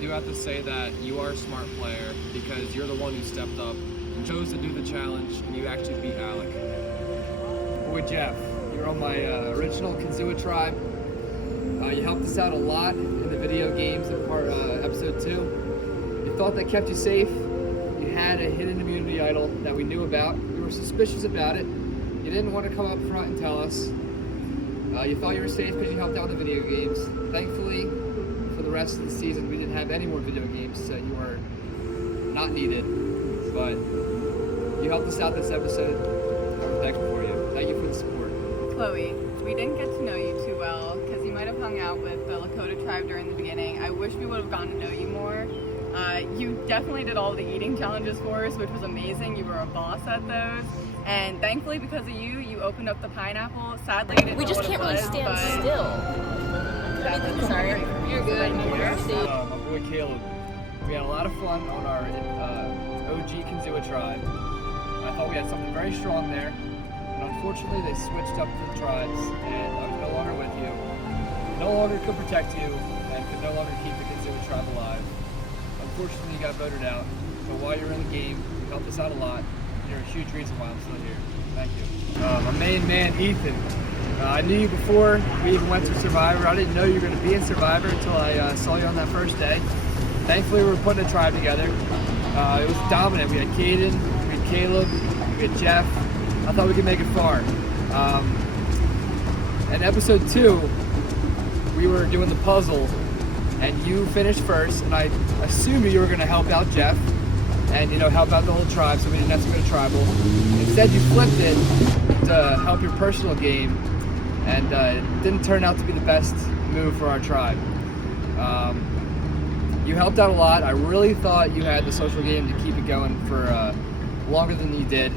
do have to say that you are a smart player because you're the one who stepped up and chose to do the challenge, and you actually beat Alec. Boy, Jeff, you're on my original Kazua tribe. You helped us out a lot in the video games in episode 2. You thought that kept you safe. You had a hidden immunity idol that we knew about. We were suspicious about it. You didn't want to come up front and tell us. You thought you were safe because you helped out with the video games. Thankfully, for the rest of the season, we didn't have any more video games, so you were not needed. But you helped us out this episode. I'm thankful for you. Thank you for the support. Chloe, we didn't get to know you too well because you might have hung out with the Lakota tribe during the beginning. I wish we would have gotten to know you more. You definitely did all the eating challenges for us, which was amazing. You were a boss at those. And thankfully, because of you, you opened up the pineapple. Sadly, you didn't We know just what can't it really was, stand but still. Sorry, you're good. My boy Caleb. We had a lot of fun on our OG Kazua tribe. I thought we had something very strong there. And unfortunately, they switched up the tribes, and I was no longer with you. No longer could protect you, and could no longer keep the Kazua tribe alive. Unfortunately, you got voted out. But while you were in the game, you helped us out a lot. You're a huge reason why I'm still here. Thank you. My main man, Ethan. I knew you before we even went to Survivor. I didn't know you were going to be in Survivor until I saw you on that first day. Thankfully, we were putting a tribe together. It was dominant. We had Caden, we had Caleb, we had Jeff. I thought we could make it far. In episode 2, we were doing the puzzle, and you finished first, and I assumed you were going to help out Jeff and help out the whole tribe, so we didn't have to go to tribal. Instead, you flipped it to help your personal game, and it didn't turn out to be the best move for our tribe. You helped out a lot. I really thought you had the social game to keep it going for longer than you did,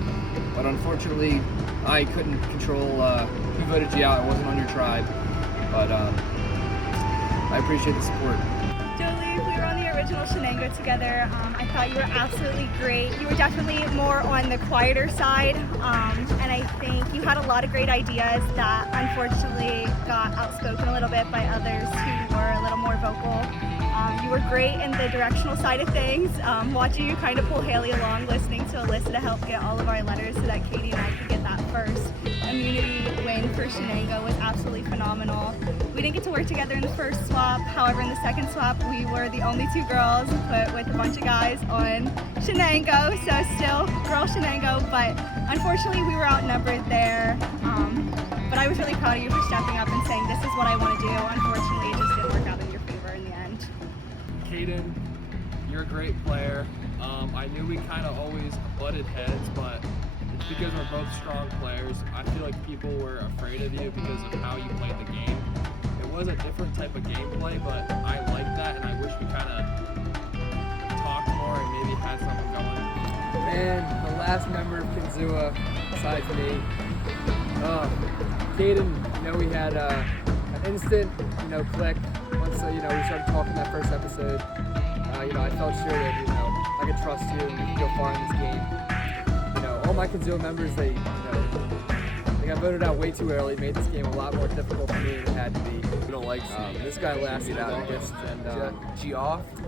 but unfortunately, I couldn't control who voted you out. I wasn't on your tribe, but I appreciate the support. Jolie, we were on the original Shenango together. I thought you were absolutely great. You were definitely more on the quieter side, and I think you had a lot of great ideas that unfortunately got outspoken a little bit by others who were a little more vocal. You were great in the directional side of things, watching you kind of pull Haley along, listening to Alyssa to help get all of our letters so that Katie and I could get that first immunity win for Shenango was absolutely phenomenal. We didn't get to work together in the first swap, however in the second swap we were the only 2 girls put with a bunch of guys on Shenango, so still girl Shenango, but unfortunately we were outnumbered there. But I was really proud of you for stepping up and saying this is what I want to do. Unfortunately it just didn't work out in your favor in the end. Caden, you're a great player. I knew we kind of always butted heads, but it's because we're both strong players. I feel like people were afraid of you because of how you played the game. It was a different type of gameplay, but I like that, and I wish we kind of talked more and maybe had something going. Man, the last member of Kazua, besides me, Caden, we had an instant, click once, we started talking that first episode. I felt sure that, I could trust you and we could go far in this game. All my Kazua members, they got voted out way too early, made this game a lot more difficult for me than it had to be. We don't like this guy lasted the longest, and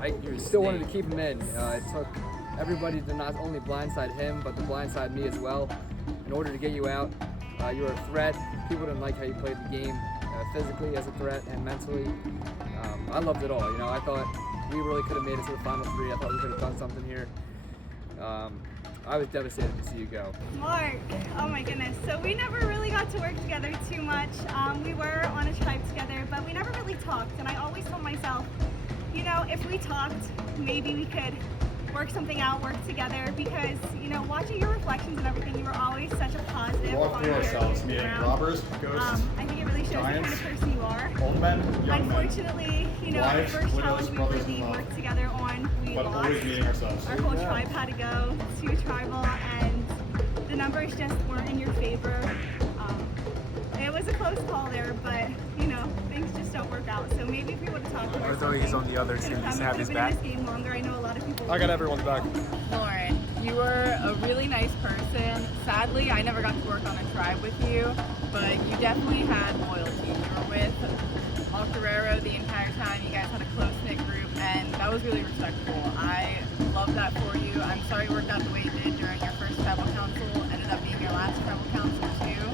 I still wanted to keep him in. It took everybody to not only blindside him, but to blindside me as well in order to get you out. You were a threat. People didn't like how you played the game, physically as a threat and mentally. I loved it all. I thought we really could have made it to the final 3. I thought we could have done something here. I was devastated to see you go. Mark, oh my goodness. So we never really got to work together too much. We were on a tribe together, but we never really talked. And I always told myself, if we talked, maybe we could work something out, work together, because, watching your reflections and everything, you were always such a positive, walk through ourselves, meeting robbers, ghosts, I think it really shows giants, the kind of person you are. old men, young Unfortunately, wives, the first widows, challenge we brothers, really and love. worked together on, we but lost. always meeting ourselves. Our whole tribe had to go to tribal, and the numbers just weren't in your favor. It was a close call there, but things just don't work out. So maybe if we would have talked more, Although he's on the other team, just have his back. This game longer. I know a lot of people. I got everyone's back. Lauren, you were a really nice person. Sadly, I never got to work on a tribe with you, but you definitely had loyalty. You were with Al Guerrero the entire time. You guys had a close-knit group, and That was really respectable. I love that for you. I'm sorry it worked out the way it did during your first tribal council. Ended up being your last tribal council too.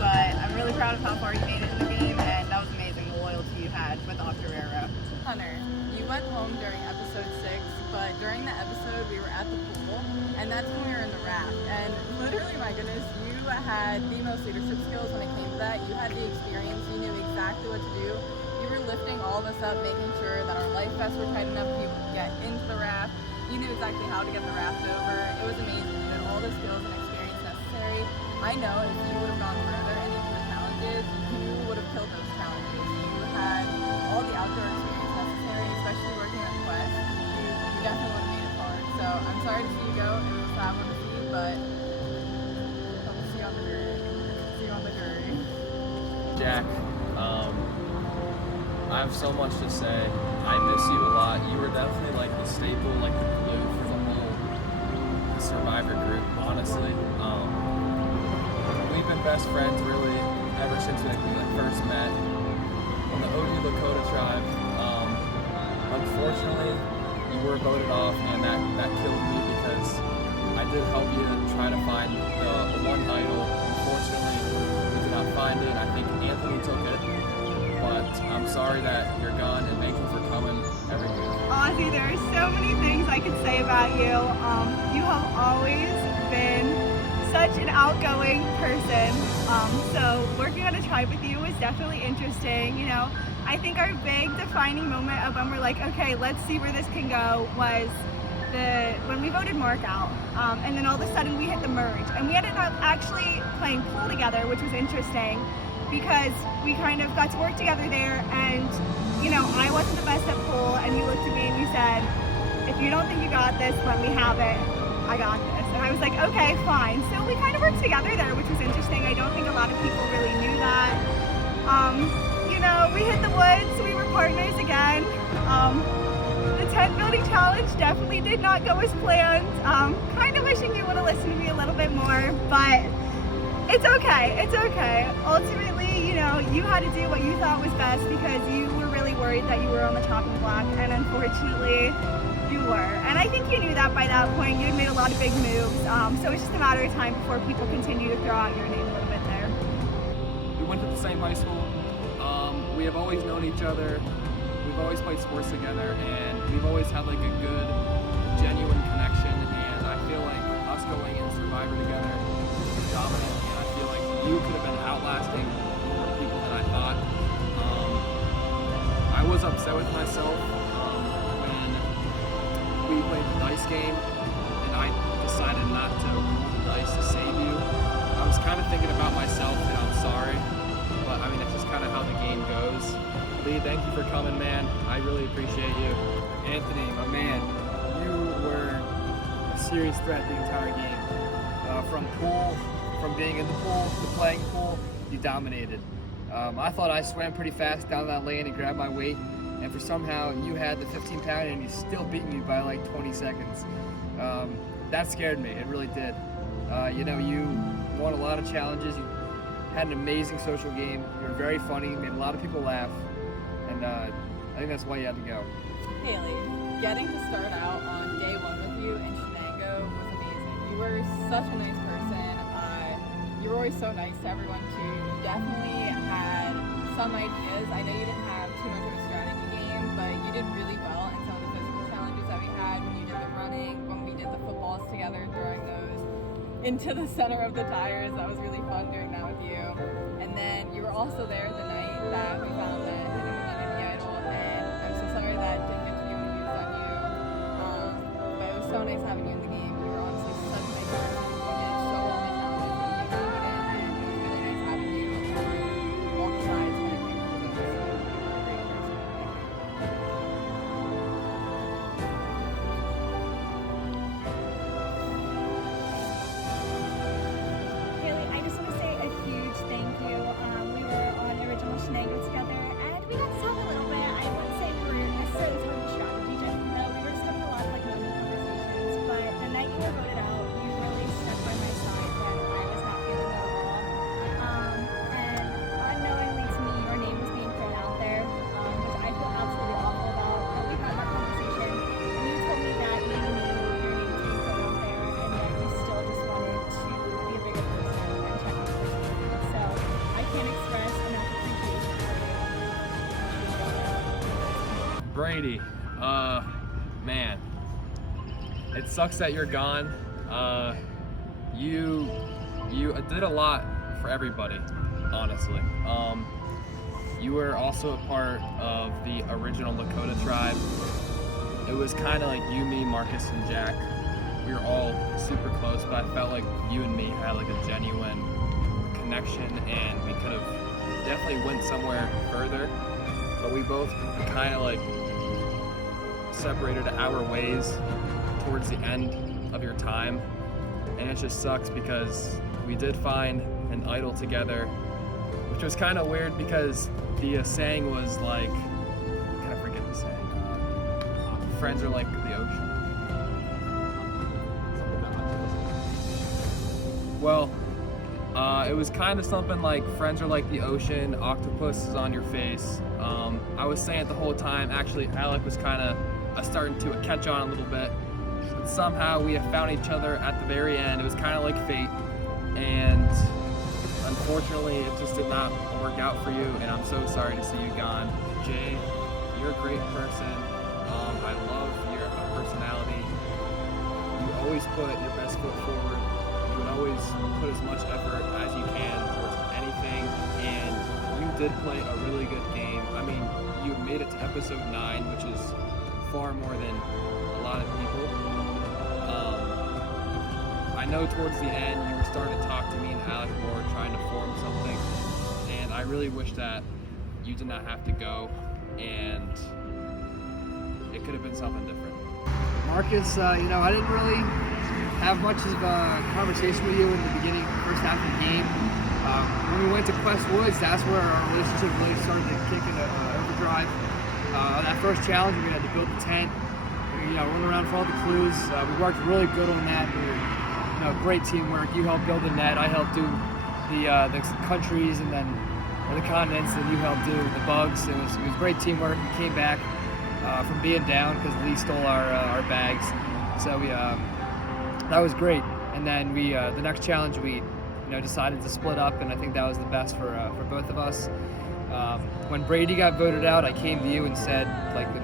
But I'm really proud of how far you made it in the game, and that was amazing, the loyalty you had with Octorero. Hunter, you went home during episode 6, but during the episode we were at the pool, and that's when we were in the raft. And literally, my goodness, you had the most leadership skills when it came to that. You had the experience, you knew exactly what to do. You were lifting all of us up, making sure that our life vests were tight enough for people to get into the raft. You knew exactly how to get the raft over. It was amazing. You had all the skills and experience necessary. I know if you would have gone further and into the challenges, you would have killed those challenges. You had all the outdoor experience necessary, especially working at Quest. You definitely would have made it far. So I'm sorry to see you go. It was a sad one to see, but I'll see you on the jury. See you on the jury. Jack, I have so much to say. I miss you a lot. You were definitely like the staple, like the glue for the whole Survivor group, honestly. We've been best friends really ever since we first met on the OG Lakota tribe. Unfortunately, you were voted off, and that killed me because I did help you try to find the one idol. Unfortunately, we did not find it. I think Anthony took it. But I'm sorry that you're gone, and thank you for coming every week. Ozzy, there are so many things I could say about you. You have always been such an outgoing person. So working on a tribe with you was definitely interesting. You know, I think our big defining moment of when we're like, okay, let's see where this can go was when we voted Mark out. And then all of a sudden we hit the merge. And we ended up actually playing pool together, which was interesting, because we kind of got to work together there, and you know, I wasn't the best at pool, and you looked at me and you said, if you don't think you got this, let me have it, I got this. And I was like, okay, fine. So we kind of worked together there, which was interesting. I don't think a lot of people really knew that. You know, we hit the woods, we were partners again. The tent building challenge definitely did not go as planned. Kind of wishing you would have listened to me a little bit more, but it's okay, it's okay. Ultimately, you know, you had to do what you thought was best because you were really worried that you were on the chopping block, and unfortunately, you were. And I think you knew that by that point. You had made a lot of big moves, so it's just a matter of time before people continue to throw out your name a little bit there. We went to the same high school. We have always known each other. We've always played sports together, and we've always had like a good, genuine connection. And I feel like us going in Survivor together was dominant. And I feel like you could have been outlasting more people than I thought. I was upset with myself when we played the dice game, and I decided not to roll the dice to save you. I was kind of thinking about myself, and I'm sorry. But I mean, that's just kind of how the game goes. Lee, thank you for coming, man. I really appreciate you. Anthony, my man, you were a serious threat the entire game. From being in the pool to playing pool, you dominated. I thought I swam pretty fast down that lane and grabbed my weight, and for somehow you had the 15 pounder and you still beat me by like 20 seconds. That scared me, it really did. You know, you won a lot of challenges. You had an amazing social game. You were very funny, made a lot of people laugh, and I think that's why you had to go. Haley, getting to start out on day 1 with you in Shenango was amazing. You were such a nice person. You were always so nice to everyone too. You definitely had some ideas. I know you didn't have too much of a strategy game, but you did really well in some of the physical challenges that we had when you did the running, when we did the footballs together, throwing those into the center of the tires. That was really fun doing that with you. And then you were also there the night that we found the hidden one in the idol, and I'm so sorry that didn't get to be used on you. But it was so nice having you in the game. You were honestly such a nice person. You did so well in the challenges when you came in, and it was really nice having you on all the sides when it came to the votes. You were a great person. Haley, I just want to say a huge thank you. We were on Original Shenango together, and we got to talk a little bit. I wouldn't say we were necessarily talking strategy, just, we were just having a lot of like normal conversations, but Brady, man, it sucks that you're gone. You did a lot for everybody, honestly. You were also a part of the original Lakota tribe. It was kind of like you, me, Marcus, and Jack. We were all super close, but I felt like you and me had like a genuine connection, and we could have definitely went somewhere further, but we both kind of like separated our ways towards the end of your time, and it just sucks because we did find an idol together, which was kind of weird because the saying was like, I forget the saying, friends are like the ocean. Well, it was kind of something like friends are like the ocean, octopus is on your face. I was saying it the whole time. Actually, Alec was kind of starting to catch on a little bit. But somehow we have found each other at the very end. It was kind of like fate. And unfortunately, it just did not work out for you. And I'm so sorry to see you gone. Jay, you're a great person. I love your personality. You always put your best foot forward. You would always put as much effort as you can towards anything, and you did play a really good game. I mean, you made it to episode 9, which is far more than a lot of people. I know towards the end you were starting to talk to me and Alec more, trying to form something, and I really wish that you did not have to go, and it could have been something different. Marcus, I didn't really have much of a conversation with you in the beginning, first half of the game. When we went to Quest Woods, that's where our relationship really started to kick into overdrive. That first challenge, we had to build the tent, run around for all the clues. We worked really good on that. We were, great teamwork. You helped build the net, I helped do the countries and then the continents, and you helped do the bugs. It was great teamwork. We came back from being down because Lee stole our bags. So that was great. And then we the next challenge we decided to split up, and I think that was the best for both of us. When Brady got voted out, I came to you and said,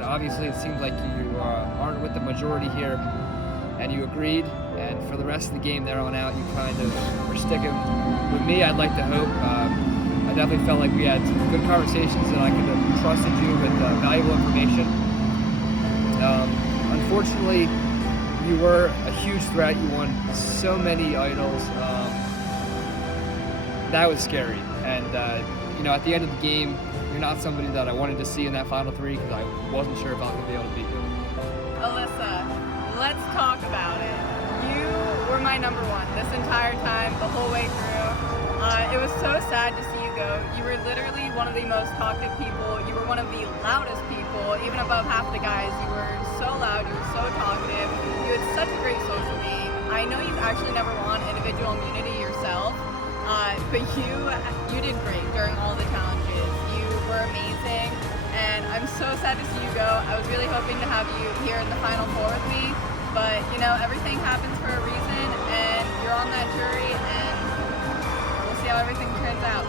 obviously it seems like you aren't with the majority here, and you agreed. And for the rest of the game there on out, you kind of were sticking with me. I'd like to hope. I definitely felt like we had some good conversations, and I could have trusted you with valuable information. Unfortunately, you were a huge threat. You won so many idols. That was scary. And at the end of the game, you're not somebody that I wanted to see in that final 3 because I wasn't sure if I was going to be able to beat you. Alyssa, let's talk about it. You were my number 1 this entire time, the whole way through. It was so sad to see you go. You were literally one of the most talkative people. You were one of the loudest people, even above half the guys. You were so loud, you were so talkative. You had such a great social game. I know you actually never won individual immunity yourself, but you did great during all the challenges. You were amazing, and I'm so sad to see you go. I was really hoping to have you here in the Final 4 with me, but everything happens for a reason, and you're on that jury, and we'll see how everything turns out.